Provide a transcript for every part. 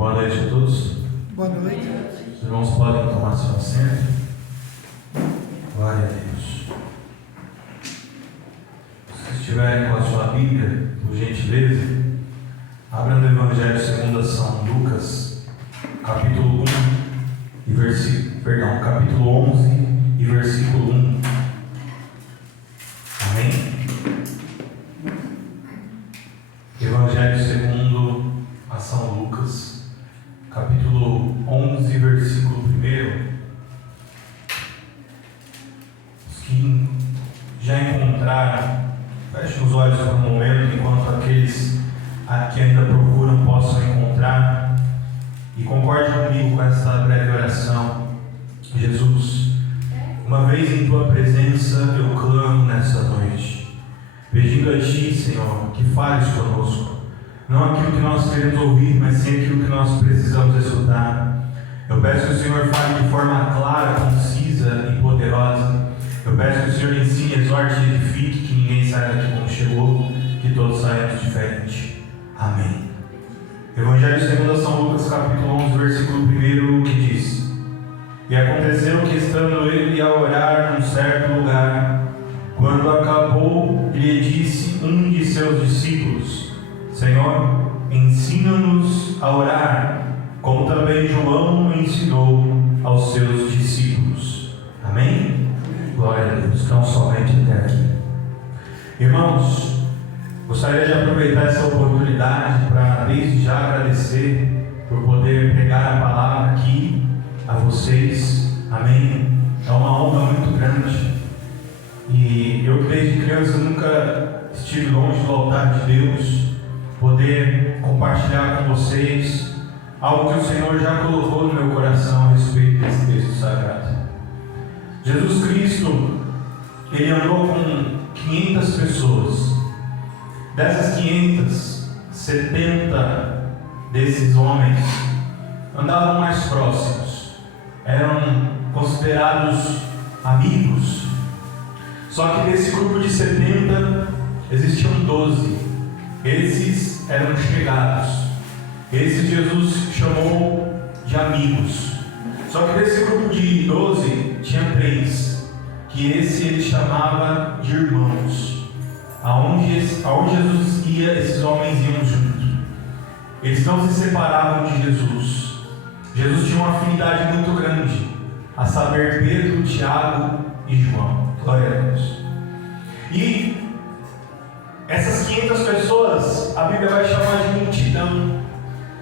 Boa noite a todos. Boa noite. Os irmãos podem tomar seu assento. Glória a Deus. Se estiverem com a sua Bíblia, por gentileza, abra no Evangelho segundo São Lucas, capítulo 1 e capítulo 11 e versículo 1. Amém? Evangelho segundo a São Lucas, capítulo 11, versículo 1. Os que já encontraram, fechem os olhos por um momento, enquanto aqueles que ainda procuram possam encontrar, e concorde comigo com essa breve oração. Jesus, uma vez em Tua presença eu clamo nessa noite, pedindo a Ti, Senhor, que fales conosco, não aquilo que nós queremos ouvir, mas sim aquilo que nós precisamos escutar. Eu peço que o Senhor fale de forma clara, concisa e poderosa. Eu peço que o Senhor ensine, exorte e edifique, que ninguém saia daqui como chegou, que todos saiamos diferente. Amém. Evangelho segundo São Lucas, capítulo 11, versículo 1, que diz: E aconteceu que, estando ele a orar num certo lugar, quando acabou, lhe disse um de seus discípulos: Senhor, ensina-nos a orar, como também João ensinou aos seus discípulos. Amém? Glória a Deus. Então, somente até aqui. Irmãos, gostaria de aproveitar essa oportunidade para, desde já, agradecer por poder pregar a palavra aqui a vocês. Amém? É uma honra muito grande. E eu, desde criança, nunca estive longe do altar de Deus, poder compartilhar com vocês algo que o Senhor já colocou no meu coração a respeito desse texto sagrado. Jesus Cristo, Ele andou com 500 pessoas. Dessas 500, 70 desses homens andavam mais próximos, eram considerados amigos. Só que desse grupo de 70 existiam 12. Esses eram chegados. Esses Jesus chamou de amigos. Só que desse grupo de 12 tinha 3, que esse ele chamava de irmãos. Aonde Jesus ia, esses homens iam junto. Eles não se separavam de Jesus. Jesus tinha uma afinidade muito grande, a saber, Pedro, Tiago e João. Glória a Deus. E essas 500 pessoas, a Bíblia vai chamar de multidão.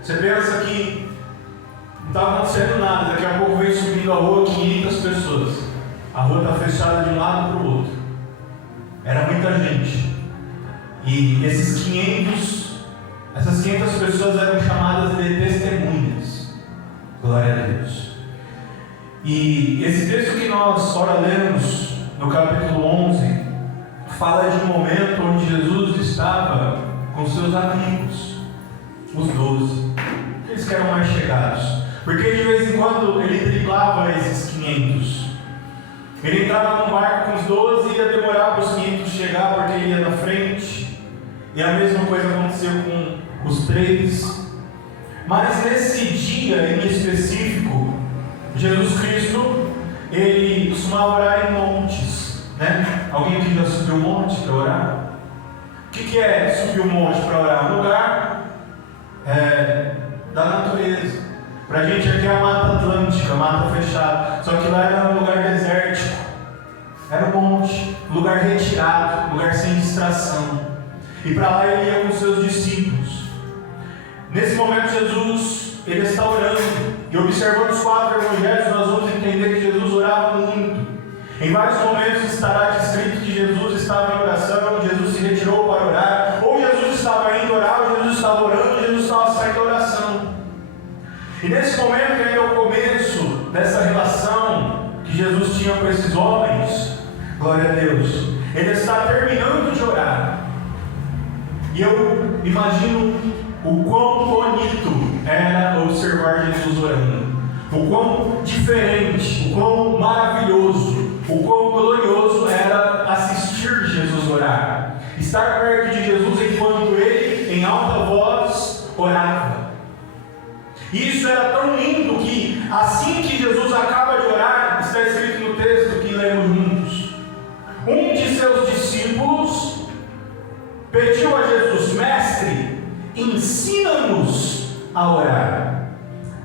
Você pensa que não está acontecendo nada, daqui a pouco vem subindo a rua 500 pessoas. A rua está fechada de um lado para o outro. Era muita gente. E essas 500 pessoas eram chamadas de testemunhas. Glória a Deus. E esse texto que nós ora lemos no capítulo 11 fala de um momento onde Jesus estava com seus amigos, os 12, aqueles que eram mais chegados, porque de vez em quando ele driblava esses 500. Ele entrava num barco com os 12 e ia demorar para os 500 chegar, porque ele ia na frente. E a mesma coisa aconteceu com os 3. Mas nesse dia em específico, Jesus Cristo, ele costumava orar em montes, né? Alguém aqui já subiu um monte para orar? O que é subir um monte para orar? Um lugar da natureza. Para a gente aqui é a Mata Atlântica, mata fechada. Só que lá era um lugar desértico. Era um monte, lugar retirado, lugar sem distração. E para lá ele ia com seus discípulos. Nesse momento Jesus, ele está orando. E observando os 4 evangelhos, nós vamos entender que Jesus orava muito. Em vários momentos estará descrito que Jesus estava em oração, Jesus se retirou para orar, ou Jesus estava indo orar, ou Jesus estava orando, ou Jesus estava saindo da oração. E nesse momento, que ainda é o começo dessa relação que Jesus tinha com esses homens, glória a Deus, ele está terminando de orar. E eu imagino o quão bonito era observar Jesus orando, o quão diferente, o quão maravilhoso, o quão glorioso era assistir Jesus orar, estar perto de Jesus enquanto ele, em alta voz, orava. E isso era tão lindo que, assim que Jesus acaba de orar, está escrito no texto que lemos juntos, um de seus discípulos pediu a Jesus: Mestre, ensina-nos a orar.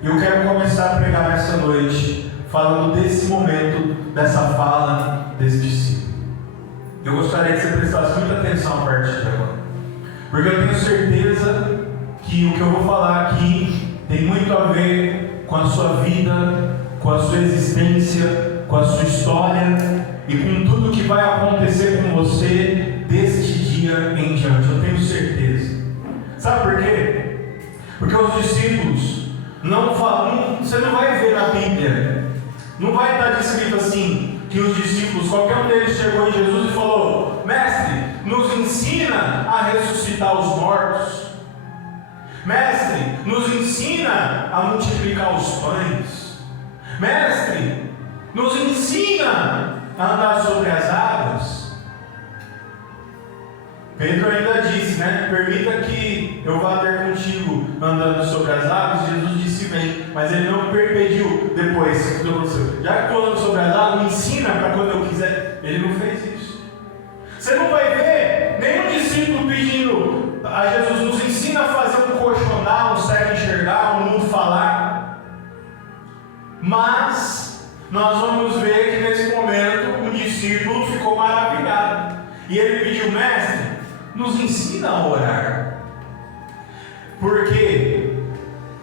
Eu quero começar a pregar nessa noite falando desse momento, dessa fala desse discípulo. Eu gostaria que você prestasse muita atenção a partir de agora, porque eu tenho certeza que o que eu vou falar aqui tem muito a ver com a sua vida, com a sua existência, com a sua história e com tudo que vai acontecer com você deste dia em diante. Eu tenho certeza. Sabe por quê? Porque os discípulos não falam, você não vai ver na Bíblia, não vai estar descrito assim, que os discípulos, qualquer um deles chegou em Jesus e falou: Mestre, nos ensina a ressuscitar os mortos. Mestre, nos ensina a multiplicar os pães. Mestre, nos ensina a andar sobre as águas. Pedro ainda disse, né? Permita que eu vá ter contigo andando sobre as águas. Jesus disse: vem. Mas ele não pediu depois. Já que estou andando sobre as águas, me ensina para quando eu quiser. Ele não fez isso. Você não vai ver nenhum discípulo pedindo a Jesus: nos ensina a fazer um coxo andar, um cego enxergar, um mudo falar. Mas nós vamos ver que nesse momento um discípulo ficou maravilhado. E ele pediu: Mestre, nos ensina a orar. Porque,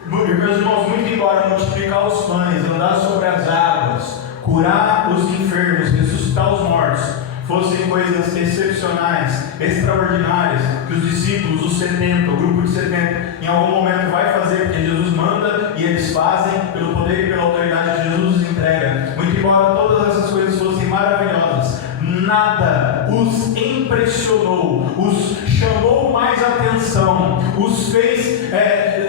meus irmãos, muito embora multiplicar os pães, andar sobre as águas, curar os enfermos, ressuscitar os mortos, fossem coisas excepcionais, extraordinárias, que os discípulos, os 70, o grupo de 70, em algum momento vai fazer, porque Jesus manda e eles fazem, pelo poder e pela autoridade que Jesus os entrega. Muito embora todas essas coisas fossem maravilhosas, nada os impressionou, os chamou mais atenção, os fez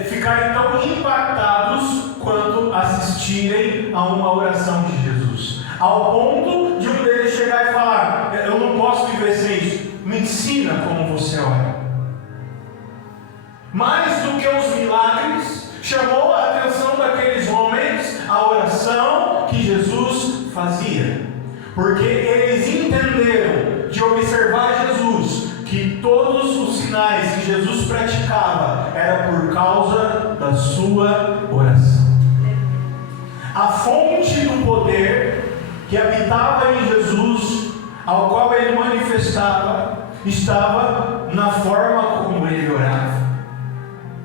ficarem tão impactados quanto assistirem a uma oração de Jesus, ao ponto de um deles chegar e falar: eu não posso viver sem isso, me ensina como você ora. Mais do que os milagres, chamou a atenção daqueles homens a oração que Jesus fazia, porque eles entenderam, de observar Jesus, que todos os sinais que Jesus praticava era por causa da sua oração. A fonte do poder que habitava em Jesus, ao qual ele manifestava, estava na forma como ele orava.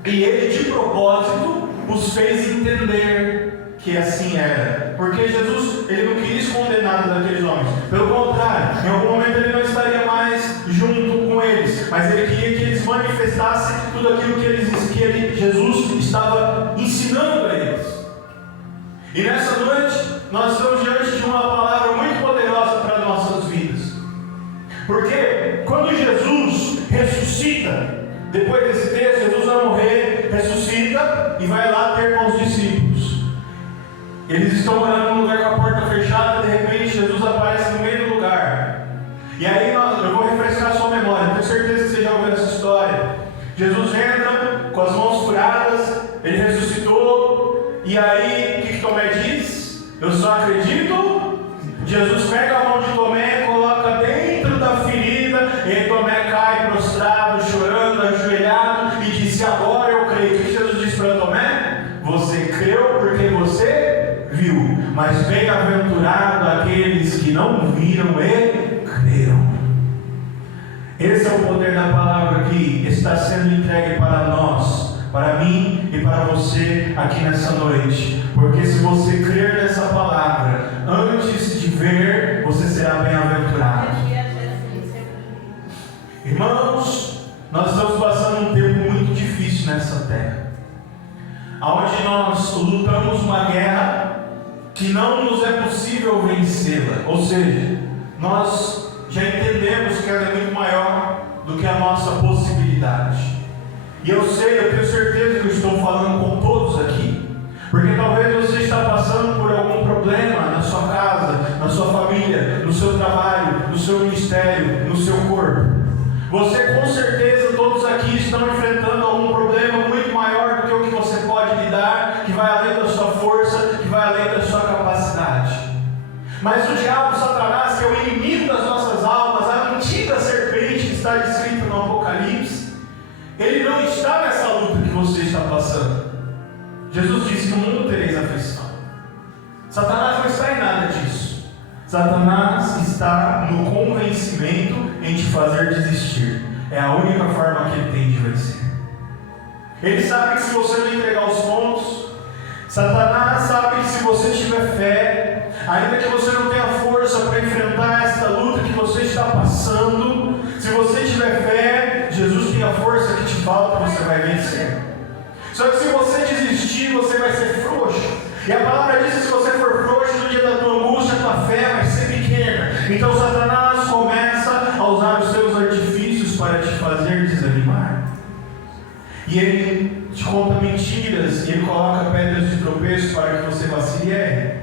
E ele, de propósito, os fez entender que assim era, porque Jesus, ele não queria esconder nada daqueles homens. Pelo contrário, em algum momento ele não estaria mais junto com eles, mas ele queria que eles manifestassem tudo aquilo que Jesus estava ensinando a eles. E nessa noite nós estamos diante de uma palavra muito poderosa para nossas vidas, porque quando Jesus ressuscita, depois desse texto, Jesus vai morrer, ressuscita e vai lá ter com os discípulos. Eles estão orando num lugar com a porta fechada, de repente Jesus aparece no meio do lugar. E aí eu vou refrescar a sua memória, tenho certeza que você já ouviu essa história. Jesus entra com as mãos furadas, ele ressuscitou, e aí o que Tomé diz? Eu só acredito. Jesus pega a mão de Tomé, coloca dentro da ferida, e Tomé cai prostrado, chorando, ajoelhado, e disse: agora eu creio. O que Jesus disse para Tomé? Você creu porque você viu, mas bem-aventurado aqueles que não viram e creram. Esse é o poder da palavra que está sendo entregue para nós, para mim e para você aqui nessa noite. Porque se você crer nessa palavra, antes de ver, você será bem-aventurado. Irmãos, nós estamos passando um tempo muito difícil nessa terra, onde nós lutamos uma guerra que não nos é possível vencê-la. Ou seja, nós já entendemos que ela é muito maior do que a nossa possibilidade. E eu sei, eu tenho certeza que eu estou falando com todos aqui, porque talvez você está passando por algum problema na sua casa, na sua família, no seu trabalho, no seu ministério, no seu corpo. Você, com certeza, todos aqui estão enfrentando algum problema muito maior do que o que você pode lidar, que vai além Ele não está nessa luta que você está passando. Jesus disse: no mundo tereis aflição. Satanás não está em nada disso. Satanás está no convencimento em te fazer desistir. É a única forma que ele tem de vencer. Ele sabe que se você não entregar os pontos, Satanás sabe que se você tiver fé, ainda que você não tenha força para enfrentar esta luta que você está passando, se você tiver fé, Jesus tem a força que te falta, você vai vencer. Só que se você desistir, você vai ser frouxo. E a palavra diz que se você for frouxo no dia da tua angústia, a tua fé vai ser pequena. Então Satanás começa a usar os seus artifícios para te fazer desanimar. E ele te conta mentiras, e ele coloca pedras de tropeço para que você vacile e erre.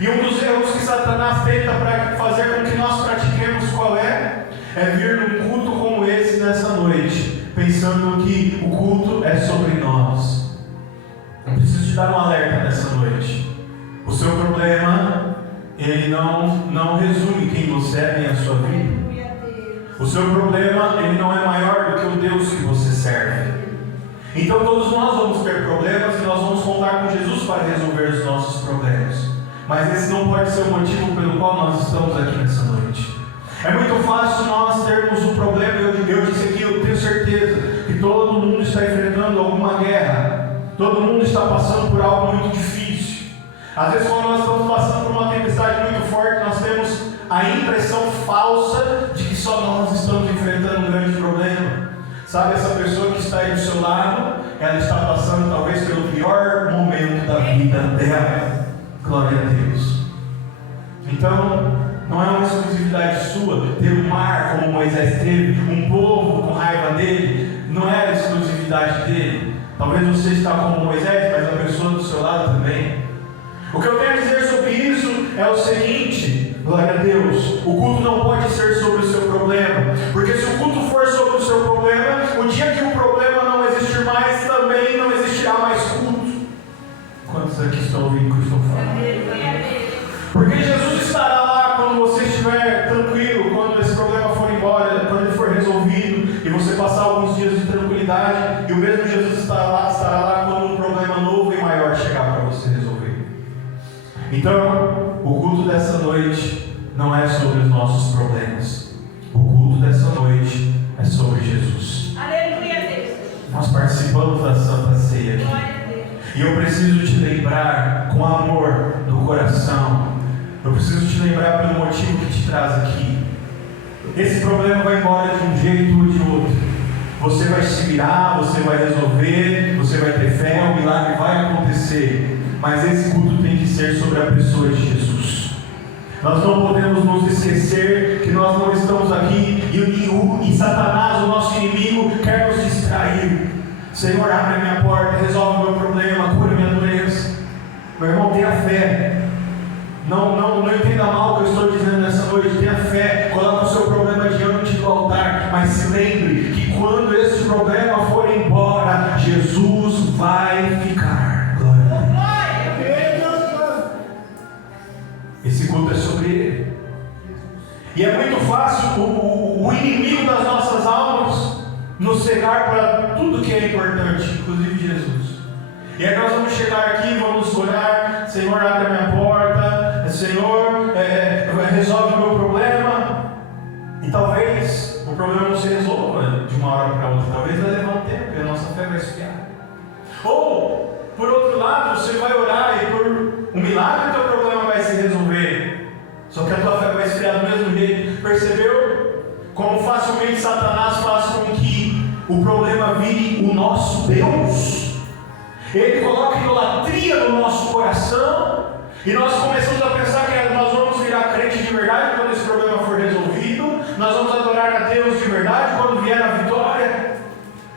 E um dos erros que Satanás tenta para fazer com que nós pratiquemos qual é? É vir num culto como esse nessa noite, pensando que o culto é sobre nós. Eu preciso te dar um alerta nessa noite. O seu problema, ele não resume quem você é nem a sua vida. O seu problema, ele não é maior do que o Deus que você serve. Então todos nós vamos ter problemas e nós vamos contar com Jesus para resolver os nossos problemas. Mas esse não pode ser o motivo pelo qual nós estamos aqui nessa noite. É muito fácil nós termos um problema. Eu disse aqui, eu tenho certeza que todo mundo está enfrentando alguma guerra. Todo mundo está passando por algo muito difícil. Às vezes quando nós estamos passando por uma tempestade muito forte, nós temos a impressão falsa de que só nós estamos enfrentando um grande problema. Sabe, essa pessoa que está aí do seu lado, ela está passando talvez pelo pior momento da vida dela. Glória a Deus. Então, não é uma exclusividade sua ter um mar como Moisés teve, um povo com raiva dele, não era exclusividade dele. Talvez você está como Moisés, mas a pessoa do seu lado também. O que eu quero dizer sobre isso é o seguinte: glória a Deus, o culto não pode ser sobre o seu problema, porque se o culto for sobre o seu problema, o dia que o problema não existir mais, também não existirá mais culto. Quantos aqui estão ouvindo o que eu estou falando? Porque Jesus estará lá quando você estiver tranquilo, quando esse problema for embora, quando ele for resolvido, e você passar alguns dias de tranquilidade, e o mesmo Jesus estará lá quando um problema novo e maior chegar para você resolver. Então, o culto dessa noite não é sobre os nossos problemas. O culto dessa noite é sobre Jesus. Aleluia, Deus. Nós participamos da Santa Ceia aqui. E eu preciso te lembrar com amor do coração. Eu preciso te lembrar pelo motivo que te traz aqui. Esse problema vai embora de um jeito ou de outro. Você vai se virar, você vai resolver, você vai ter fé, o milagre vai acontecer. Mas esse culto tem que ser sobre a pessoa de Jesus. Nós não podemos nos esquecer que nós não estamos aqui e Satanás, o nosso inimigo, quer nos distrair. Senhor, abre a minha porta, resolve o meu problema, cura a minha doença. Meu irmão, tenha fé. Não entenda mal o que eu estou dizendo nessa noite. Tenha fé, coloque o seu problema diante do altar. Mas se lembre que quando esse problema for embora, Jesus vai ficar. Glória a Deus. Esse culto é sobre Ele. E é muito fácil o inimigo das nossas almas nos cegar para tudo que é importante, inclusive Jesus. E aí nós vamos chegar aqui e vamos orar: Senhor, abre a minha porta, Senhor, resolve o meu problema. E talvez o problema não se resolva de uma hora para outra, talvez vai levar um tempo e a nossa fé vai esfriar. Ou, por outro lado, você vai orar e por um milagre o teu problema vai se resolver, só que a tua fé vai esfriar do mesmo jeito. Percebeu como facilmente Satanás faz com que o problema vire o nosso Deus? Ele coloca idolatria no nosso coração e nós começamos a pensar que nós vamos virar crente de verdade quando esse problema for resolvido, nós vamos adorar a Deus de verdade quando vier a vitória.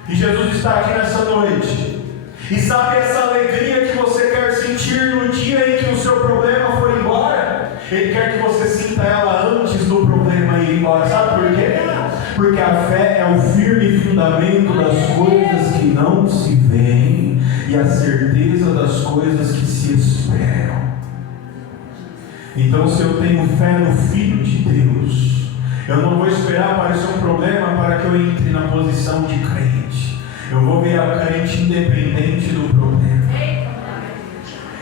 E Jesus está aqui nessa noite. E sabe essa alegria que você quer sentir no dia em que o seu problema for embora? Ele quer que você sinta ela antes do problema ir embora. Sabe por quê? Porque a fé é o firme fundamento das coisas que não se veem e a certeza das coisas que se esperam. Então, se eu tenho fé no Filho de Deus, eu não vou esperar aparecer um problema para que eu entre na posição de crente. Eu vou virar crente independente do problema.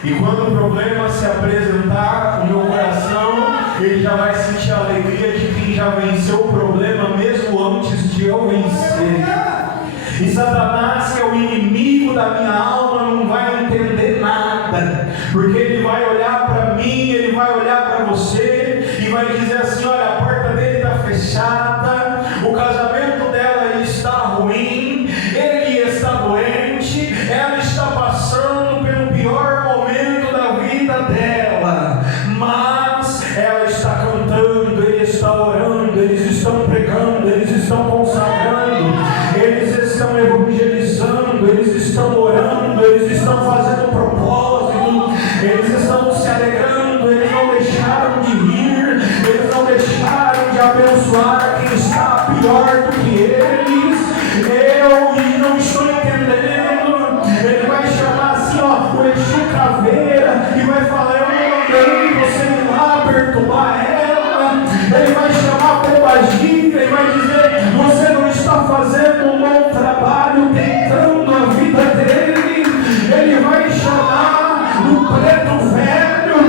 E quando o problema se apresentar no meu coração, ele já vai sentir a alegria de quem já venceu o problema mesmo antes de eu vencer. E Satanás, que é o inimigo da minha alma, não vai entender nada, porque ele vai olhar para mim, ele vai olhar para você e vai dizer assim: olha, a porta dele está fechada, o casamento dela está ruim, ele está doente, ela está passando pelo pior momento da vida dela, mas ela está cantando, ele está orando, eles estão pregando, eles estão consagrando, eles estão evangelizando, eles estão orando, eles estão fazendo propósito, eles estão se alegrando, eles não deixaram de rir, eles não deixaram de abençoar quem está pior do que eles. Eu não estou entendendo. Ele vai chamar assim, ó, o Exu Caveira, e vai falar: eu não mandei você ir lá perturbar ela. Ele vai chamar a Pombagira e vai dizer: você não está fazendo um bom trabalho tentando a vida dele. Ele vai chamar o Preto Velho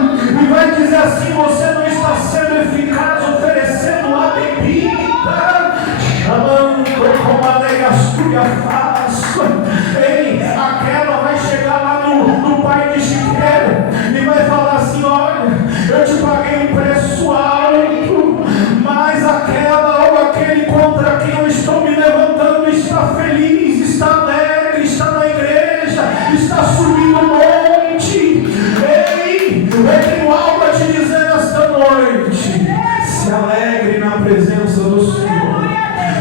e vai dizer assim: você não está sendo eficaz oferecendo a bebida, chamando como a negaçúria faço. Ei, aquela vai chegar lá no pai de Chiqueiro e vai falar assim: olha, eu te paguei um preço alto, mas aquela ou aquele contra quem eu estou me levantando está feliz, está alegre, está na igreja, está subindo o monte. Ei, eu tenho algo a te dizer nesta noite: se alegre na presença do Senhor.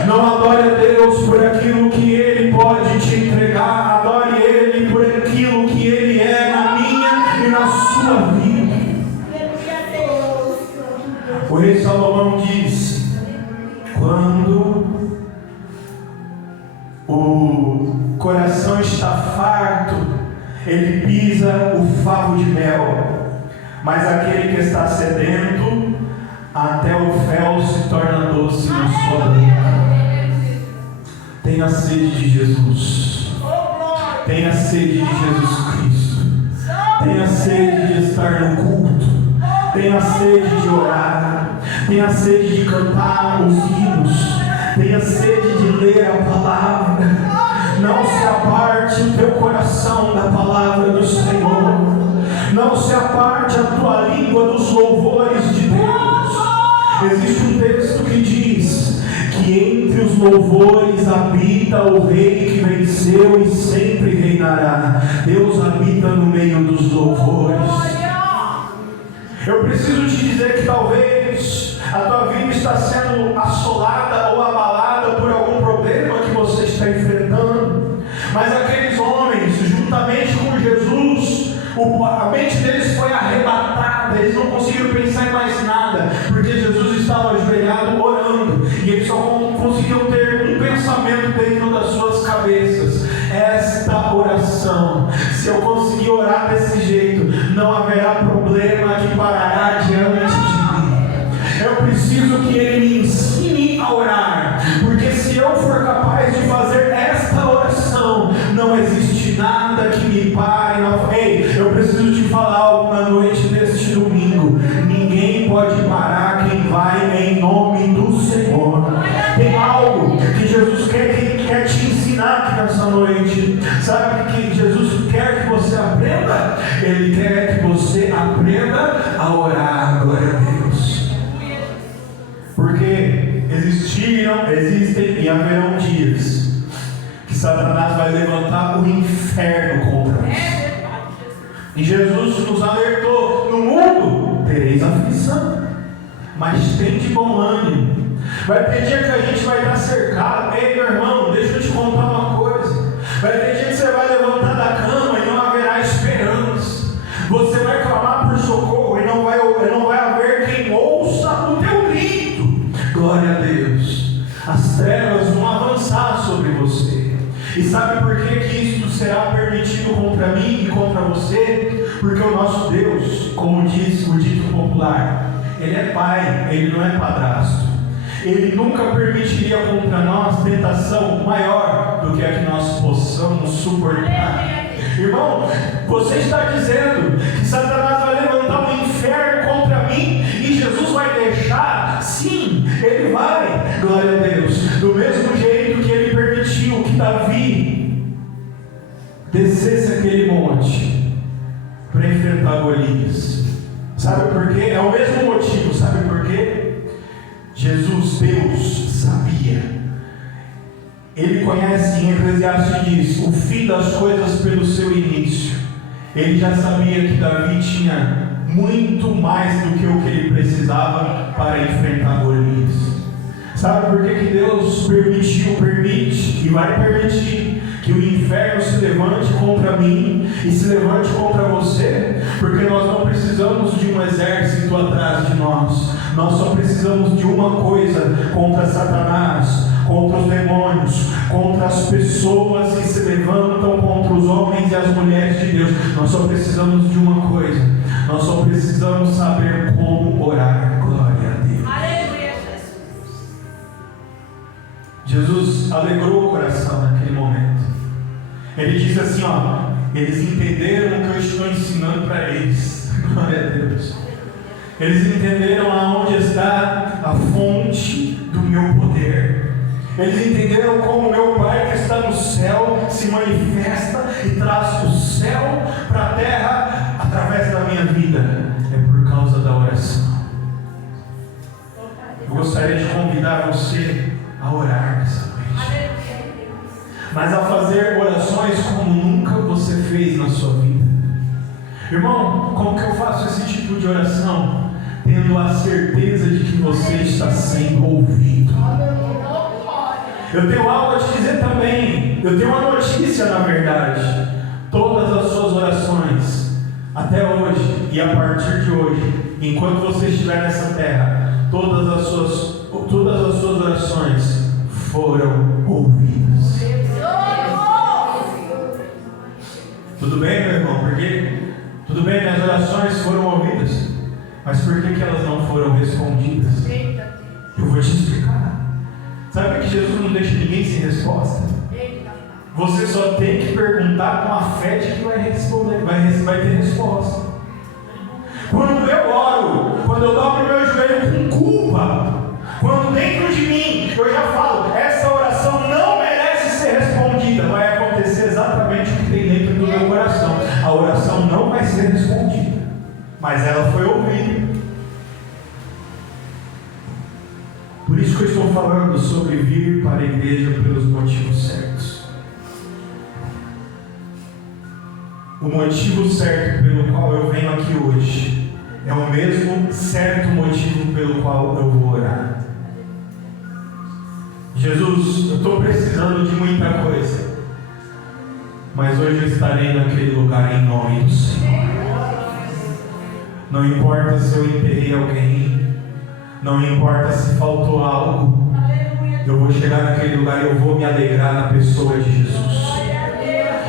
Não adore a Deus por aquilo que Ele pode te entregar, adore Ele por aquilo que Ele é na minha e na sua vida. O rei Salomão disse: quando o coração está farto, ele pisa o favo de mel, mas aquele que está sedento, até o fel se torna doce na sua boca. Tenha sede de Jesus. Tenha sede de Jesus Cristo. Tenha sede de estar no culto. Tenha sede de orar. Tenha sede de cantar os hinos. Tenha sede de ler a palavra. Não se aparte o teu coração da palavra do Senhor. Não se aparte a tua língua dos louvores de Deus. Existe um texto que diz que entre os louvores habita o rei que venceu e sempre reinará. Deus habita no meio dos louvores. Eu preciso te dizer que talvez a tua vida está sendo assolada ou abalada por algum problema que você está enfrentando, mas aqueles homens, juntamente com Jesus, a mente deles foi arrebatada, eles não conseguiram pensar em mais nada, porque Jesus estava ajoelhado orando, e eles só conseguiam ter um pensamento dentro das suas cabeças: esta oração, se eu conseguir orar desse jeito, não haverá problema que parará diante de mim. Eu preciso que Ele me ensine a orar, porque se eu for capaz de fazer esta oração, não existe nada que me pare na frente. Ei, eu preciso te falar algo na noite deste domingo: ninguém pode parar quem vai em nome do Senhor. Tem algo que Jesus quer te ensinar aqui nessa noite. Sabe o que Jesus quer que você aprenda? Ele quer que você aprenda a orar. Glória a Deus. Porque existem e haverão dias que Satanás vai levantar o inferno contra nós. E Jesus nos alertou: no mundo tereis aflição, mas tem de bom ânimo. Vai ter dia que a gente vai estar cercado. Ei, meu irmão, deixa eu te contar uma coisa. Vai ter dia que você vai levantar da cama e não haverá esperança. Você vai clamar por socorro e não vai haver quem ouça o teu grito. Glória a Deus. As trevas vão avançar sobre você. E sabe por que isto será permitido contra mim e contra você? Porque o nosso Deus, como diz o dito popular, Ele é pai, Ele não é padrasto. Ele nunca permitiria contra nós tentação maior do do que a que nós possamos suportar. Irmão, você está dizendo que Satanás vai levantar um inferno contra mim e Jesus vai deixar? Sim, ele vai, glória a Deus. Do mesmo jeito que ele permitiu que Davi descesse aquele monte para enfrentar Golias. Sabe por quê? É o mesmo motivo, sabe por quê? Jesus, Deus, sabia. Ele conhece, em Eclesiastes diz, o fim das coisas pelo seu início. Ele já sabia que Davi tinha muito mais do que o que ele precisava para enfrentar Golias. Sabe por que Deus permite e vai permitir que o inferno se levante contra mim e se levante contra você? Porque nós não precisamos de um exército atrás de nós. Nós só precisamos de uma coisa contra Satanás, contra os demônios, contra as pessoas que se levantam contra os homens e as mulheres de Deus. Nós só precisamos de uma coisa. Nós só precisamos saber como orar. Glória a Deus. Aleluia, Jesus alegrou o coração naquele momento. Ele diz assim, eles entenderam o que eu estou ensinando para eles. Glória a Deus. Eles entenderam aonde está a fonte do meu poder. Eles entenderam como meu Pai que está no céu se manifesta e traz o céu para a terra através da minha vida. É por causa da oração. Eu gostaria de convidar você a orar nessa noite, mas a fazer orações como nunca você fez na sua vida. Irmão, como que eu faço esse tipo de oração? Tendo a certeza de que você está sendo ouvido. Eu tenho algo a te dizer também. Eu tenho uma notícia, na verdade. Todas as suas orações, até hoje e a partir de hoje, enquanto você estiver nessa terra, todas as suas orações foram ouvidas. Tudo bem, meu irmão? Porque tudo bem, minhas orações foram ouvidas, mas por que elas não foram respondidas? Eu vou te explicar. Sabe que Jesus não deixa ninguém sem resposta? Você só tem que perguntar com a fé de que vai responder, vai ter resposta. Quando eu oro, quando eu dobro meu joelho com culpa, quando dentro de mim eu já falo, essa oração não merece ser respondida, vai acontecer exatamente o que tem dentro do meu coração. A oração não vai ser respondida, mas ela foi ouvida. Por isso que eu estou falando sobre vir para a igreja pelos motivos certos. O motivo certo pelo qual eu venho aqui hoje é o mesmo certo motivo pelo qual eu vou orar. Jesus, eu estou precisando de muita coisa, mas hoje eu estarei naquele lugar em nome do Senhor. Não importa se eu enterrei alguém, não importa se faltou algo, eu vou chegar naquele lugar e eu vou me alegrar na pessoa de Jesus.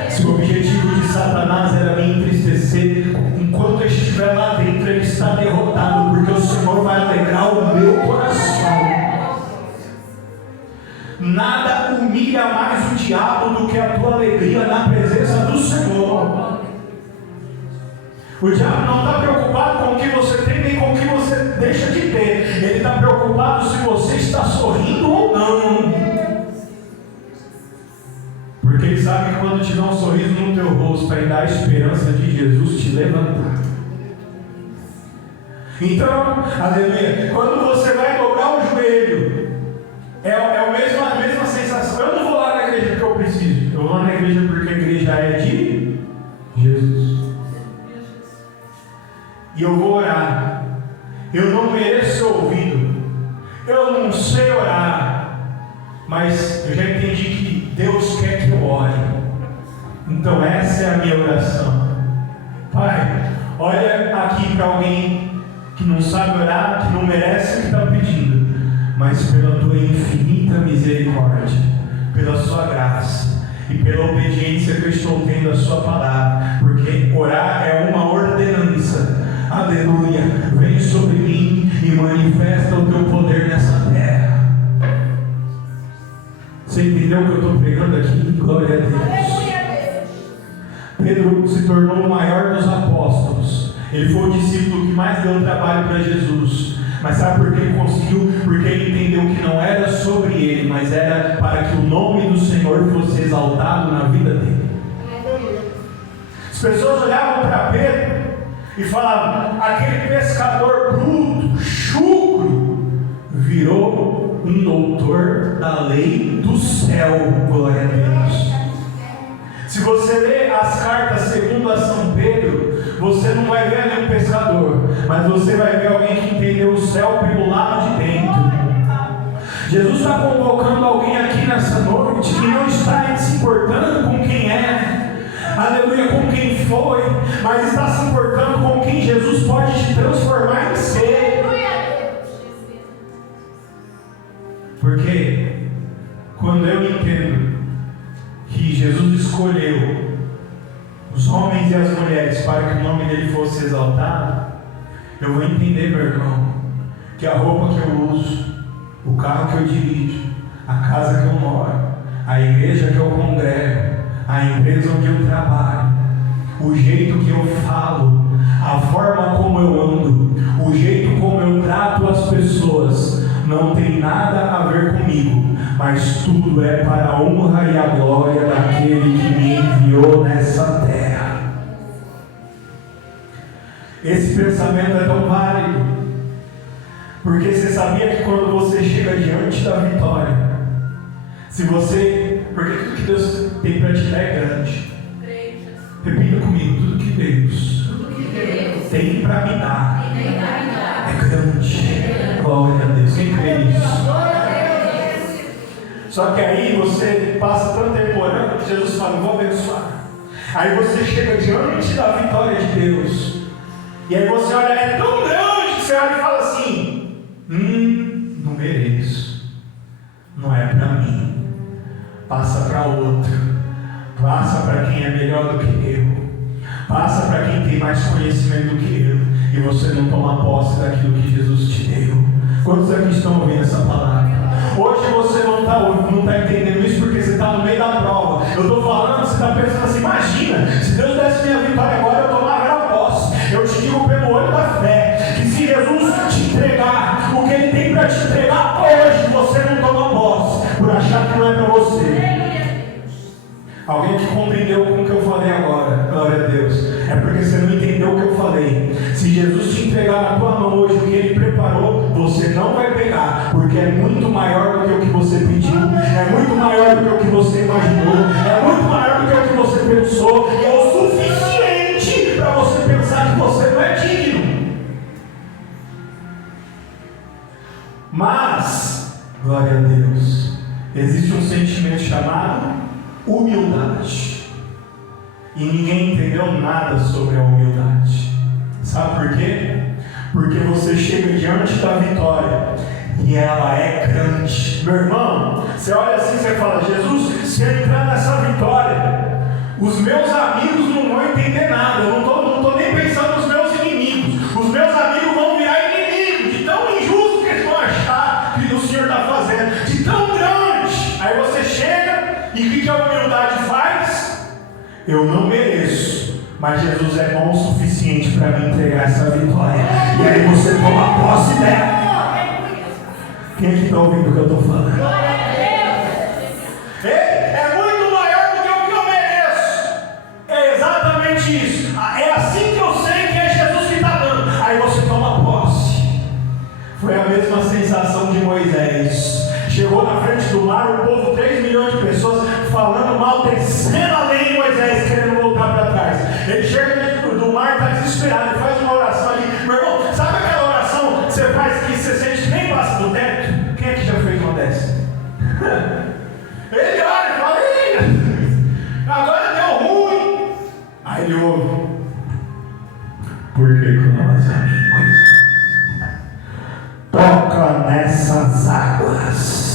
Se o objetivo de Satanás era me entristecer, enquanto eu estiver lá dentro, ele está derrotado, porque o Senhor vai alegrar o meu coração. Nada humilha mais o diabo do que a tua alegria na presença do Senhor. O diabo não está preocupado com o que você tem, nem com o que você deixa de ter. Ele está preocupado se você está sorrindo ou não. Porque ele sabe que quando tiver um sorriso no teu rosto, vai dar a esperança de Jesus te levantar. Então, aleluia, quando você vai dobrar o joelho, é a mesma sensação. Eu não vou lá na igreja porque eu preciso. Eu vou lá na igreja porque a igreja é de Jesus. E eu vou orar. Eu não mereço ser ouvido. Eu não sei orar. Mas eu já entendi que Deus quer que eu ore. Então essa é a minha oração. Pai, olha aqui para alguém que não sabe orar, que não merece o que está pedindo, mas pela tua infinita misericórdia, pela sua graça e pela obediência que eu estou tendo à sua palavra, porque orar é uma ordenança. Aleluia, vem sobre mim e manifesta o teu poder nessa terra. Você entendeu? entendeu o que eu estou pregando aqui? Glória a Deus. Pedro se tornou o maior dos apóstolos. Ele foi o discípulo que mais deu trabalho para Jesus. Mas sabe por que ele conseguiu? Porque ele entendeu que não era sobre ele, mas era para que o nome do Senhor fosse exaltado na vida dele. As pessoas olhavam para Pedro e falavam: aquele pescador bruto, chucro, virou um doutor da lei do céu. Glória a Deus. Se você ler as cartas segundo a São Pedro, você não vai ver ali um pescador, mas você vai ver alguém que entendeu o céu pelo lado de dentro. Jesus está convocando alguém aqui nessa noite que não está se importando com quem é, aleluia, com quem foi, mas está se importando com quem Jesus pode te transformar em ser. Porque quando eu entendo que Jesus escolheu os homens e as mulheres para que o nome dele fosse exaltado, eu vou entender, meu irmão, que a roupa que eu uso, o carro que eu dirijo, a casa que eu moro, a igreja que eu congrego, a empresa onde eu trabalho, o jeito que eu falo, a forma como eu ando, o jeito como eu trato as pessoas, não tem nada a ver comigo, mas tudo é para a honra e a glória daquele que me enviou nessa terra. Esse pensamento é tão válido, porque você sabia que quando você chega diante da vitória, se você, porque tudo que Deus tem para te dar é grande. Repita comigo: tudo que Deus tem para me dar é grande. Glória a Deus. Quem crê nisso? Só que aí você passa tanto tempo orando que Jesus fala: vou abençoar. Aí você chega diante da vitória de Deus, e aí você olha, é tão grande que você olha e fala assim: não mereço, não é para mim, passa para outro, passa para quem é melhor do que eu, passa para quem tem mais conhecimento do que eu, e você não toma posse daquilo que Jesus te deu. Quantos aqui estão ouvindo essa palavra? Hoje você não está entendendo isso porque você está no meio da prova. Eu estou falando, você está pensando assim: imagina, se Deus desse minha vitória agora, eu tomava a posse. Eu te digo pelo olho da fé, que se Jesus te entregar o que Ele tem para te entregar hoje, você não toma posse, por achar que não é para você. Alguém que compreendeu com o que eu falei agora, glória a Deus, é porque você não entendeu o que eu falei. Se Jesus te entregar na tua mão hoje o que Ele preparou, você não vai pegar, porque é muito maior do que o que você pediu, é muito maior do que o que você imaginou, é muito maior do que o que você pensou, e é o suficiente para você pensar que você não é digno. Mas, glória a Deus, existe um sentimento chamado humildade, e ninguém entendeu nada sobre a humildade. Sabe por quê? Porque você chega diante da vitória e ela é grande. Meu irmão, você olha assim e você fala: Jesus, se eu entrar nessa vitória, os meus amigos não vão entender nada. Eu não estou nem pensando nos meus inimigos. Os meus amigos vão virar inimigos, de tão injusto que eles vão achar que o Senhor está fazendo, de tão grande. Aí você chega e o que a humildade faz? Eu não mereço, mas Jesus é bom o suficiente para me entregar essa vitória. E aí você toma posse dela. Quem aqui está ouvindo o que eu estou falando? É muito maior do que o que eu mereço. É exatamente isso. É assim que eu sei que é Jesus que está dando. Aí você toma posse. Foi a mesma sensação de Moisés. Chegou na frente do mar, o povo, 3 milhões de pessoas, falando mal, descendo a lei, Moisés querendo voltar para trás. Ele chega dentro do mar, está desesperado, ele faz uma oração ali. Meu irmão, sabe aquela oração que você faz que você sente que nem passa do teto? Quem é que já fez uma dessa? Ele olha e fala: agora deu ruim. Aí ele ouve: por que clamas a mim, Moisés? Toca nessas águas.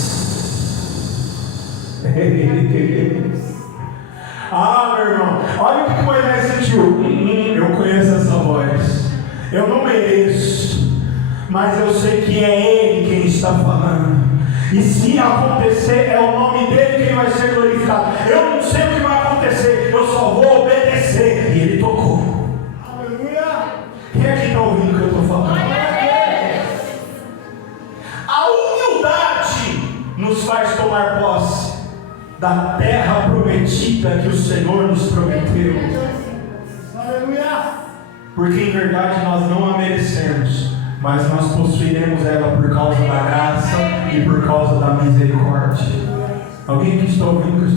Ah, meu irmão, olha o que Moisés sentiu. Eu conheço essa voz. Eu não mereço, mas eu sei que é Ele quem está falando. E se acontecer, é o nome dele quem vai ser glorificado. Eu não sei o que vai acontecer, eu só vou obedecer. E ele tocou. Aleluia! Quem é que está ouvindo o que eu estou falando? A humildade nos faz tomar posse da terra prometida que o Senhor nos prometeu. Aleluia! Porque em verdade nós não a merecemos, mas nós possuiremos ela por causa da graça e por causa da misericórdia. Alguém que está ouvindo que eu estou